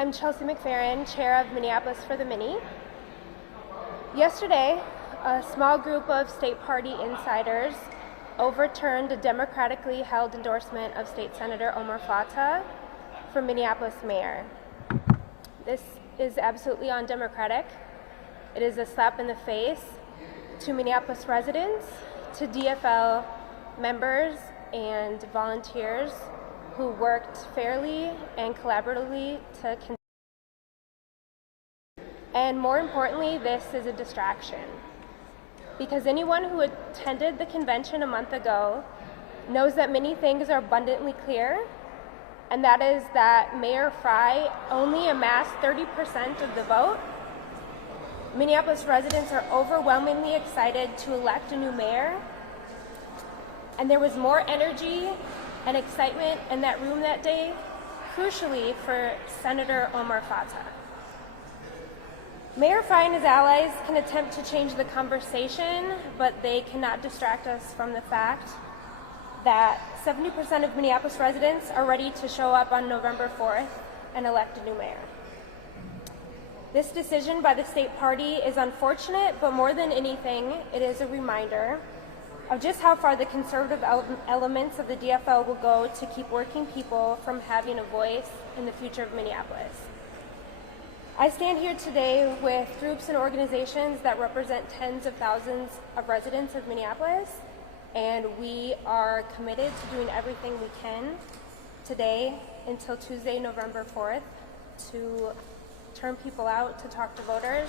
I'm Chelsea McFerrin, Chair of Minneapolis for the Mini. Yesterday, a small group of state party insiders overturned a democratically held endorsement of State Senator Omar Fateh for Minneapolis Mayor. This is absolutely undemocratic. It is a slap in the face to Minneapolis residents, to DFL members and volunteers who worked fairly and collaboratively to and more importantly, this is a distraction. Because anyone who attended the convention a month ago knows that many things are abundantly clear, and that is that Mayor Fry only amassed 30% of the vote. Minneapolis residents are overwhelmingly excited to elect a new mayor, and there was more energy and excitement in that room that day, crucially for Senator Omar Fateh. Mayor Fry and his allies can attempt to change the conversation, but they cannot distract us from the fact that 70% of Minneapolis residents are ready to show up on November 4th and elect a new mayor. This decision by the state party is unfortunate, but more than anything, it is a reminder of just how far the conservative elements of the DFL will go to keep working people from having a voice in the future of Minneapolis. I stand here today with groups and organizations that represent tens of thousands of residents of Minneapolis, and we are committed to doing everything we can today until Tuesday, November 4th, to turn people out, to talk to voters,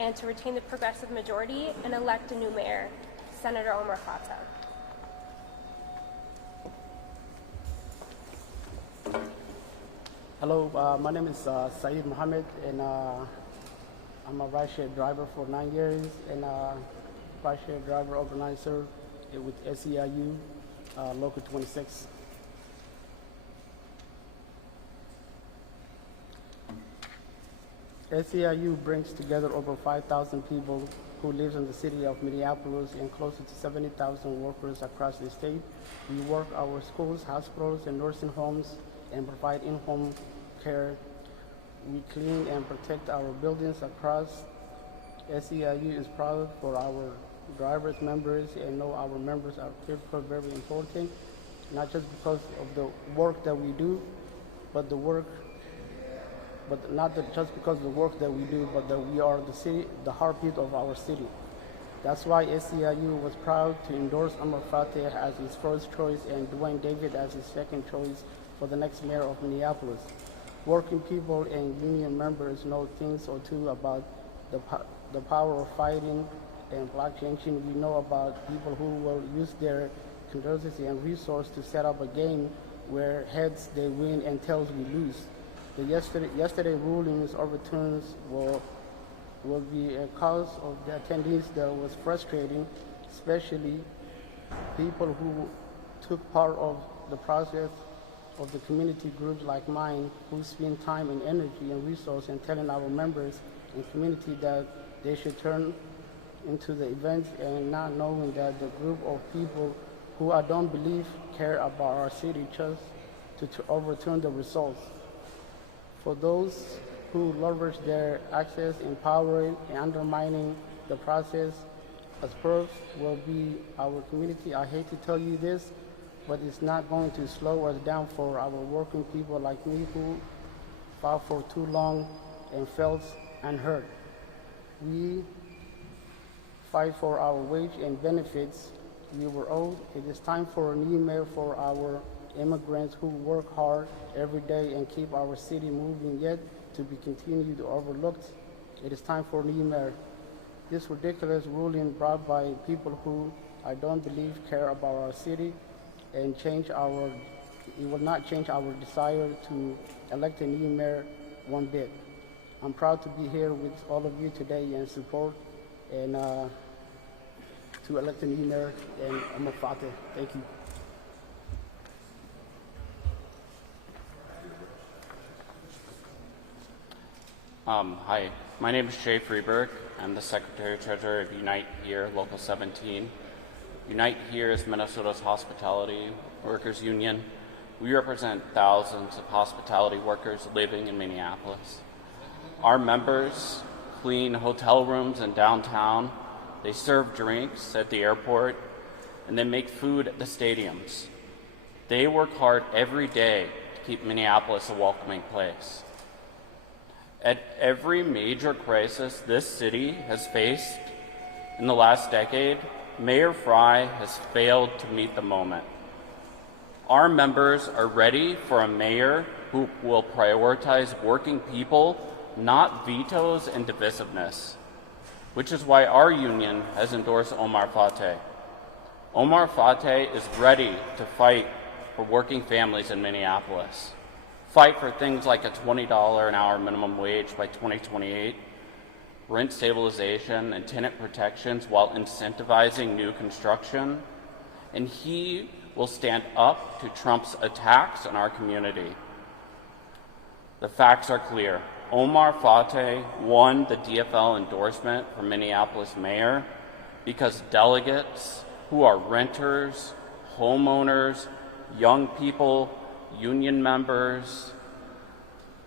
and to retain the progressive majority and elect a new mayor, Senator Omar Fateh. Hello, my name is Saeed Mohammed, and I'm a rideshare driver for 9 years, and rideshare driver organizer with SEIU, Local 26. SEIU brings together over 5,000 people who live in the city of Minneapolis and closer to 70,000 workers across the state. We work our schools, hospitals, and nursing homes and provide in-home care. We clean and protect our buildings across. SEIU is proud for our drivers, members, and know our members are critical, very important, not just because of the work that we do, but not just because of the work that we do, but that we are the city, the heartbeat of our city. That's why SEIU was proud to endorse Omar Fateh as his first choice and Dwayne David as his second choice for the next mayor of Minneapolis. Working people and union members know things or two about the power of fighting and block changing. We know about people who will use their contingency and resource to set up a game where heads they win and tails we lose. The yesterday rulings overturns will be a cause of the attendees that was frustrating, especially people who took part of the process of the community groups like mine who spend time and energy and resource in telling our members and community that they should turn into the events and not knowing that the group of people who I don't believe care about our city just to overturn the results. For those who leverage their access, empowering and undermining the process, as proof will be our community. I hate to tell you this, but it's not going to slow us down for our working people like me who fought for too long and felt unheard. We fight for our wage and benefits we were owed. It is time for a new mayor for our immigrants who work hard every day and keep our city moving, yet to be continued overlooked. It is time for a new mayor. This ridiculous ruling brought by people who I don't believe care about our city and it will not change our desire to elect a new mayor one bit. I'm proud to be here with all of you today and support and to elect a new mayor and Omar Fateh. Thank you. Hi, my name is Jay Freeberg. I'm the Secretary-Treasurer of Unite Here, Local 17. Unite Here is Minnesota's hospitality workers union. we represent thousands of hospitality workers living in Minneapolis. Our members clean hotel rooms in downtown, they serve drinks at the airport, and they make food at the stadiums. They work hard every day to keep Minneapolis a welcoming place. At every major crisis this city has faced in the last decade, Mayor Fry has failed to meet the moment. Our members are ready for a mayor who will prioritize working people, not vetoes and divisiveness, which is why our union has endorsed Omar Fateh. Omar Fateh is ready to fight for working families in Minneapolis, fight for things like a $20 an hour minimum wage by 2028, rent stabilization and tenant protections while incentivizing new construction, and he will stand up to Trump's attacks on our community. The facts are clear. Omar Fateh won the DFL endorsement for Minneapolis Mayor because delegates who are renters, homeowners, young people, union members,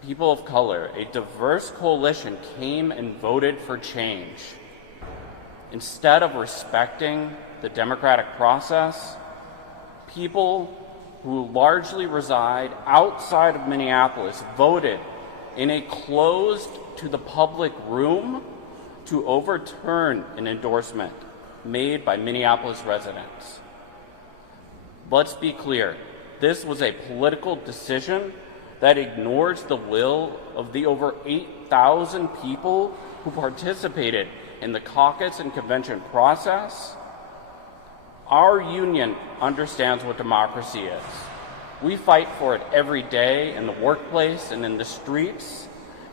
people of color, a diverse coalition came and voted for change. Instead of respecting the democratic process, people who largely reside outside of Minneapolis voted in a closed to the public room to overturn an endorsement made by Minneapolis residents. Let's be clear, this was a political decision that ignores the will of the over 8,000 people who participated in the caucus and convention process. Our union understands what democracy is. We fight for it every day in the workplace and in the streets,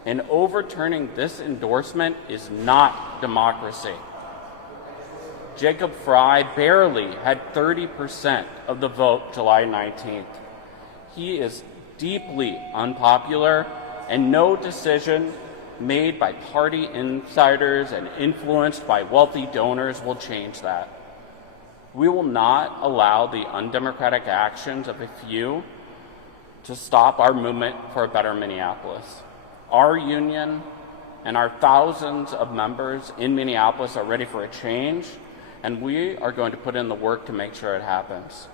and overturning this endorsement is not democracy. Jacob Fry barely had 30% of the vote July 19th. He is deeply unpopular, and no decision made by party insiders and influenced by wealthy donors will change that. We will not allow the undemocratic actions of a few to stop our movement for a better Minneapolis. Our union and our thousands of members in Minneapolis are ready for a change, and we are going to put in the work to make sure it happens.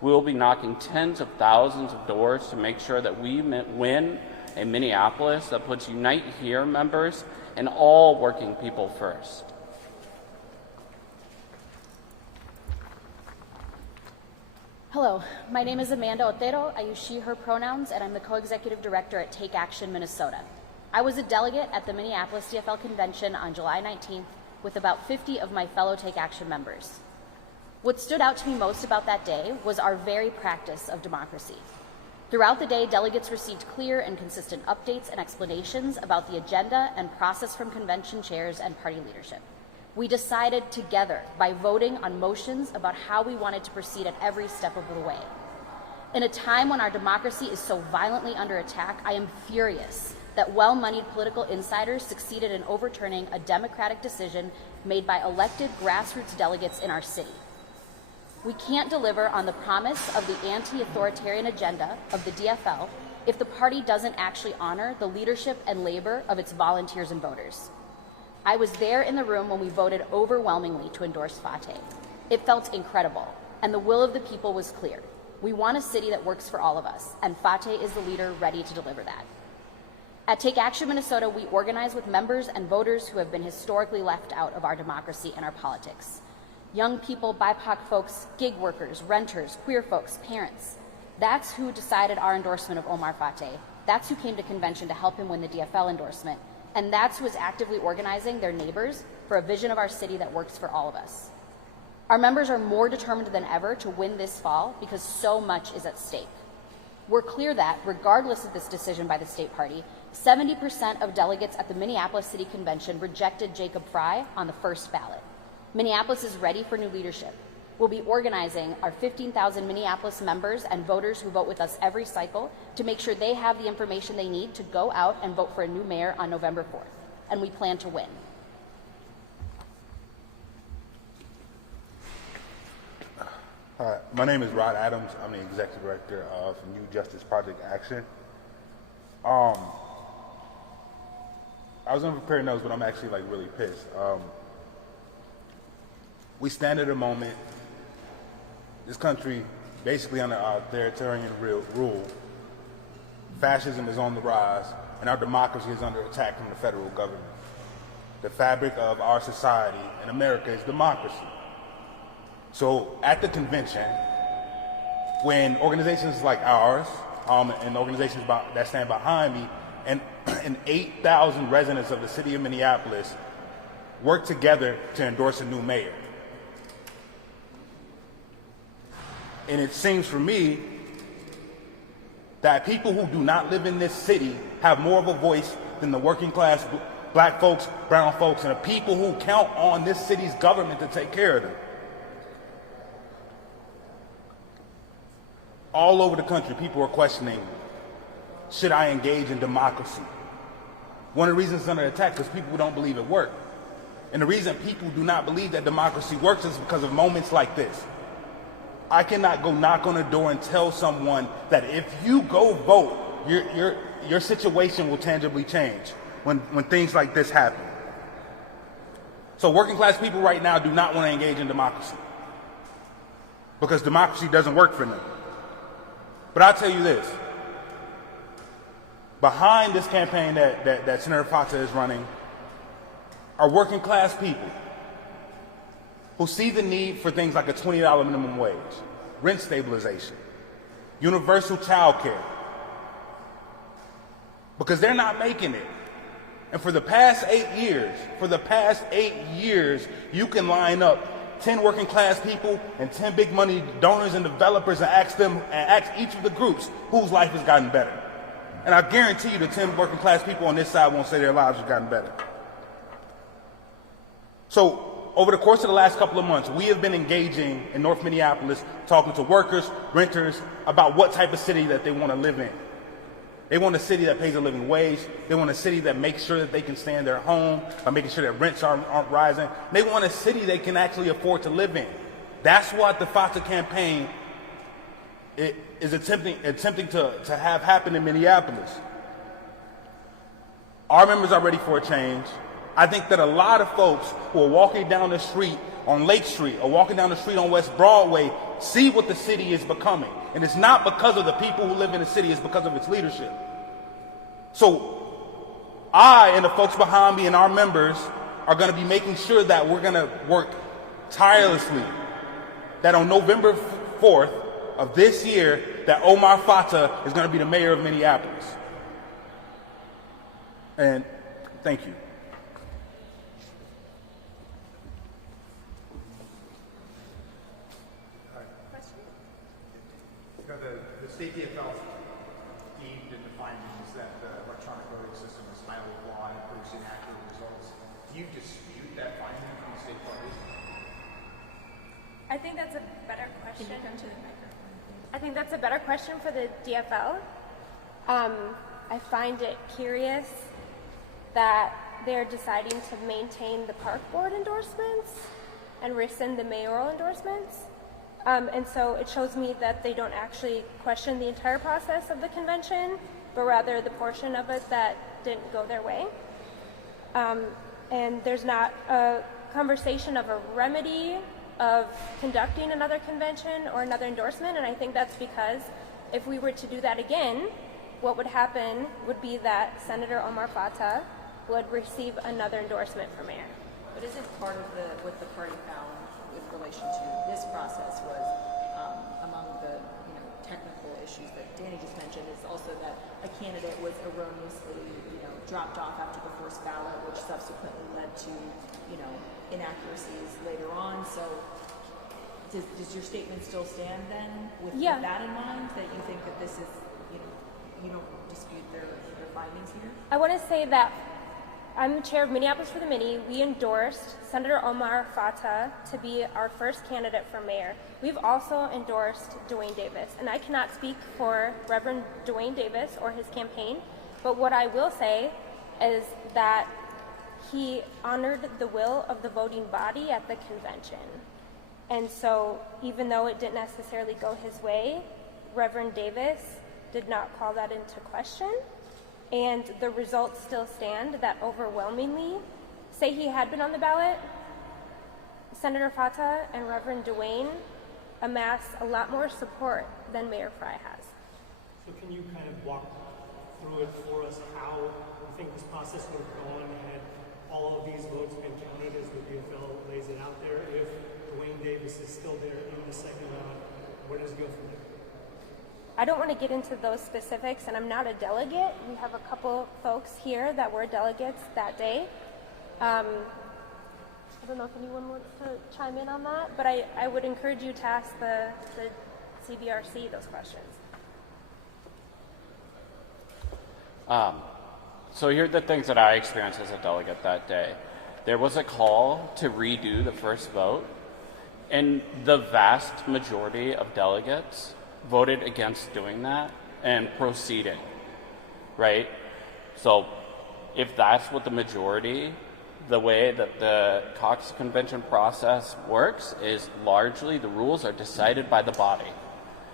We will be knocking tens of thousands of doors to make sure that we win a Minneapolis that puts Unite Here members and all working people first. Hello, my name is Amanda Otero. I use she, her pronouns, and I'm the co-executive director at Take Action Minnesota. I was a delegate at the Minneapolis DFL convention on July 19th with about 50 of my fellow Take Action members. What stood out to me most about that day was our very practice of democracy. Throughout the day, delegates received clear and consistent updates and explanations about the agenda and process from convention chairs and party leadership. We decided together by voting on motions about how we wanted to proceed at every step of the way. In a time when our democracy is so violently under attack, I am furious that well-moneyed political insiders succeeded in overturning a democratic decision made by elected grassroots delegates in our city. We can't deliver on the promise of the anti-authoritarian agenda of the DFL if the party doesn't actually honor the leadership and labor of its volunteers and voters. I was there in the room when we voted overwhelmingly to endorse Fateh. It felt incredible, and the will of the people was clear. We want a city that works for all of us, and Fateh is the leader ready to deliver that. At Take Action Minnesota, we organize with members and voters who have been historically left out of our democracy and our politics. Young people, BIPOC folks, gig workers, renters, queer folks, parents. That's who decided our endorsement of Omar Fateh. That's who came to convention to help him win the DFL endorsement. And that's who is actively organizing their neighbors for a vision of our city that works for all of us. Our members are more determined than ever to win this fall because so much is at stake. We're clear that, regardless of this decision by the state party, 70% of delegates at the Minneapolis City Convention rejected Jacob Fry on the first ballot. Minneapolis is ready for new leadership. We'll be organizing our 15,000 Minneapolis members and voters who vote with us every cycle to make sure they have the information they need to go out and vote for a new mayor on November 4th. And we plan to win. Hi, my name is Rod Adams. I'm the executive director of New Justice Project Action. I was gonna prepare notes, but I'm actually like really pissed. We stand at a moment. This country, basically under our authoritarian rule, fascism is on the rise, and our democracy is under attack from the federal government. The fabric of our society in America is democracy. So at the convention, when organizations like ours, and organizations that stand behind me, and 8,000 residents of the city of Minneapolis work together to endorse a new mayor. And it seems for me that people who do not live in this city have more of a voice than the working class black folks, brown folks, and the people who count on this city's government to take care of them. All over the country, people are questioning, should I engage in democracy? One of the reasons it's under attack is people don't believe it works. And the reason people do not believe that democracy works is because of moments like this. I cannot go knock on a door and tell someone that if you go vote, your situation will tangibly change when things like this happen. So working class people right now do not want to engage in democracy because democracy doesn't work for them. But I'll tell you this, behind this campaign that Senator Fata is running are working class people who see the need for things like a $20 minimum wage, rent stabilization, universal child care, because they're not making it. And for the past 8 years, you can line up 10 working class people and 10 big money donors and developers and ask each of the groups whose life has gotten better. And I guarantee you the 10 working class people on this side won't say their lives have gotten better. So over the course of the last couple of months, we have been engaging in North Minneapolis, talking to workers, renters, about what type of city that they want to live in. They want a city that pays a living wage. They want a city that makes sure that they can stay in their home by making sure that rents aren't rising. They want a city they can actually afford to live in. That's what the Fata campaign is attempting to have happen in Minneapolis. Our members are ready for a change. I think that a lot of folks who are walking down the street on Lake Street or walking down the street on West Broadway see what the city is becoming. And it's not because of the people who live in the city, it's because of its leadership. So I and the folks behind me and our members are going to be making sure that we're going to work tirelessly, that on November 4th of this year, that Omar Fateh is going to be the mayor of Minneapolis. And thank you. The state DFL deemed in the findings that the electronic voting system is highly flawed and produced inaccurate results. Do you dispute that finding from the state parties? I think that's a better question. I think that's a better question for the DFL. I find it curious that they're deciding to maintain the park board endorsements and rescind the mayoral endorsements. And so it shows me that they don't actually question the entire process of the convention, but rather the portion of it that didn't go their way. And there's not a conversation of a remedy of conducting another convention or another endorsement, and I think that's because if we were to do that again, what would happen would be that Senator Omar Fateh would receive another endorsement for mayor. But isn't part of what the party found with relation to this process was among the technical issues that Danny just mentioned is also that a candidate was erroneously dropped off after the first ballot, which subsequently led to inaccuracies later on. So does your statement still stand then with that in mind, that you think that this is you don't dispute their findings here? I want to say that I'm the chair of Minneapolis for the Mini. We endorsed Senator Omar Fateh to be our first candidate for mayor. We've also endorsed Dwayne Davis, and I cannot speak for Reverend Dwayne Davis or his campaign, but what I will say is that he honored the will of the voting body at the convention. And so even though it didn't necessarily go his way, Reverend Davis did not call that into question. And the results still stand that overwhelmingly, say he had been on the ballot, Senator Fata and Reverend Duane amass a lot more support than Mayor Fry has. So can you kind of walk through it for us how you think this process would have gone had all of these votes been counted as the DFL lays it out there? If Duane Davis is still there in the second round, where does it go from there? I don't want to get into those specifics, and I'm not a delegate. We have a couple folks here that were delegates that day. I don't know if anyone wants to chime in on that, but I would encourage you to ask the CBRC those questions. So here are the things that I experienced as a delegate that day. There was a call to redo the first vote, and the vast majority of delegates voted against doing that and proceeding, right? So if that's what the majority, the way that the caucus convention process works is largely the rules are decided by the body.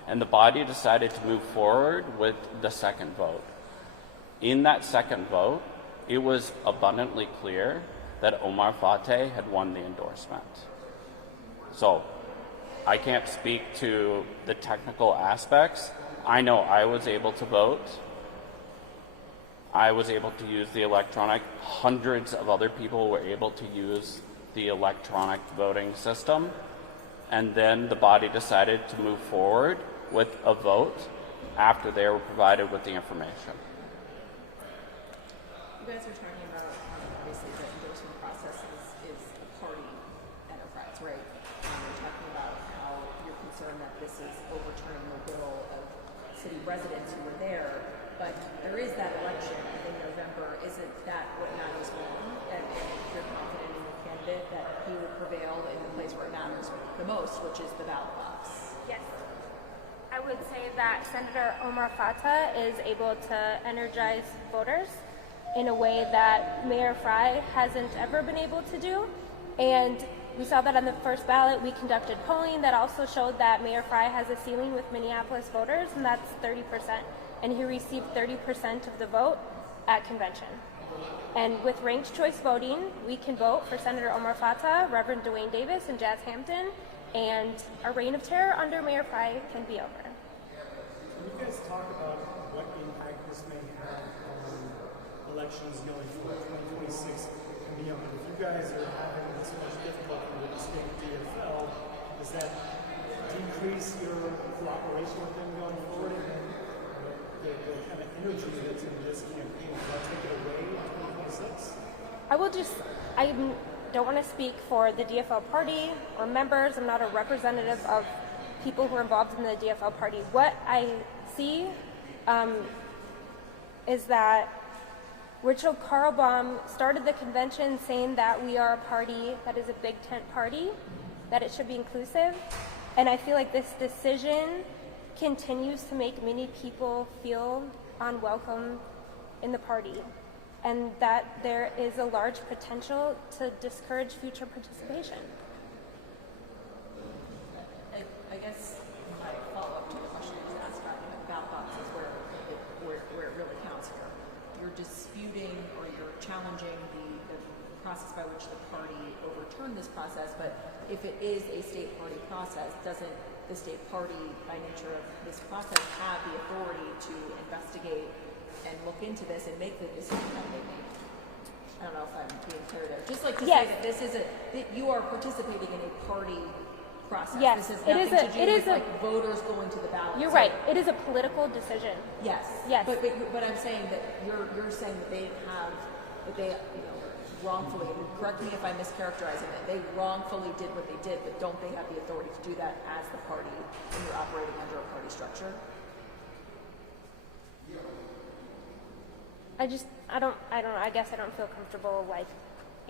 And the body decided to move forward with the second vote. In that second vote, it was abundantly clear that Omar Fateh had won the endorsement. So I can't speak to the technical aspects. I know I was able to vote. I was able to use the electronic. Hundreds of other people were able to use the electronic voting system. And then the body decided to move forward with a vote after they were provided with the information. You guys are talking about obviously the endorsement process is a party enterprise, right? You're talking about how you're concerned that this is overturning the will of city residents who were there, but there is that election in November. Isn't that what matters more? And if you're confident in your candidate that he will prevail in the place where it matters the most, which is the ballot box? Yes. I would say that Senator Omar Fateh is able to energize voters in a way that Mayor Fry hasn't ever been able to do. And we saw that on the first ballot. We conducted polling that also showed that Mayor Fry has a ceiling with Minneapolis voters, and that's 30%. And he received 30% of the vote at convention. And with ranked choice voting, we can vote for Senator Omar Fateh, Reverend Duane Davis, and Jazz Hampton, and a reign of terror under Mayor Fry can be over. Can you guys talk about what impact this may have on elections going forward, 2026 and beyond? If you guys are having so much difficulty with the state DFL, does that decrease your cooperation with them going forward? And the kind of energy that's in this campaign, will that take it away in 2026? I don't want to speak for the DFL party or members. I'm not a representative of people who are involved in the DFL party. What I see is that Richard Carlbaum started the convention saying that we are a party that is a big tent party, that it should be inclusive. And I feel like this decision continues to make many people feel unwelcome in the party, and that there is a large potential to discourage future participation. I guess my follow-up to the question you just asked about ballot boxes where it really counts here. You're disputing or you're challenging the process by which the party overturned this process, but if it is a state party process, doesn't the state party, by nature of this process, have the authority to investigate and look into this and make the decision that they make? I don't know if I'm being clear there. Just like to say that this is that you are participating in a party process. Yes, this has nothing to do with like voters going to the ballot. You're right. It is a political decision. Yes. Yes. But I'm saying that you're saying that they have that they wrongfully, and correct me if I'm mischaracterizing it, they wrongfully did what they did, but don't they have the authority to do that as the party when you're operating under a party structure? I don't know. I guess I don't feel comfortable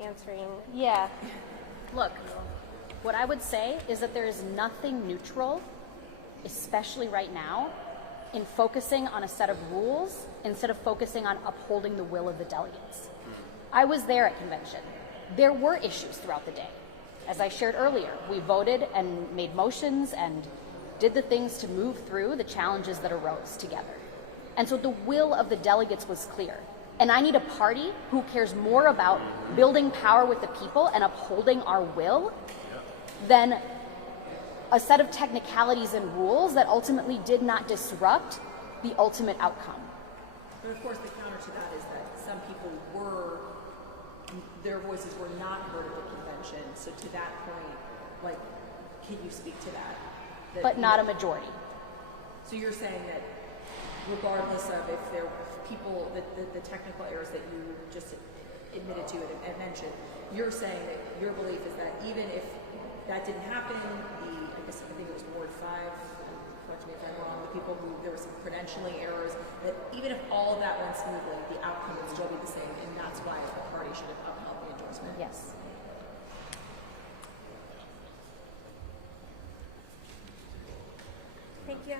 answering. Yeah. Look, what I would say is that there is nothing neutral, especially right now, in focusing on a set of rules instead of focusing on upholding the will of the delegates. I was there at convention. There were issues throughout the day. As I shared earlier, we voted and made motions and did the things to move through the challenges that arose together. And so the will of the delegates was clear. And I need a party who cares more about building power with the people and upholding our will than a set of technicalities and rules that ultimately did not disrupt the ultimate outcome. But of course, the counter to that is that some people their voices were not heard at the convention. So to that point, like, can you speak to that? But not a majority. So you're saying that regardless of if there were people, the technical errors that you just admitted to and mentioned, you're saying that your belief is that even if that didn't happen, I think it was Ward 5, correct me if I'm wrong, the people who, there were some credentialing errors, that even if all of that went smoothly, the outcome would still be the same, and that's why the party should have upheld the endorsement? Yes. Thank you.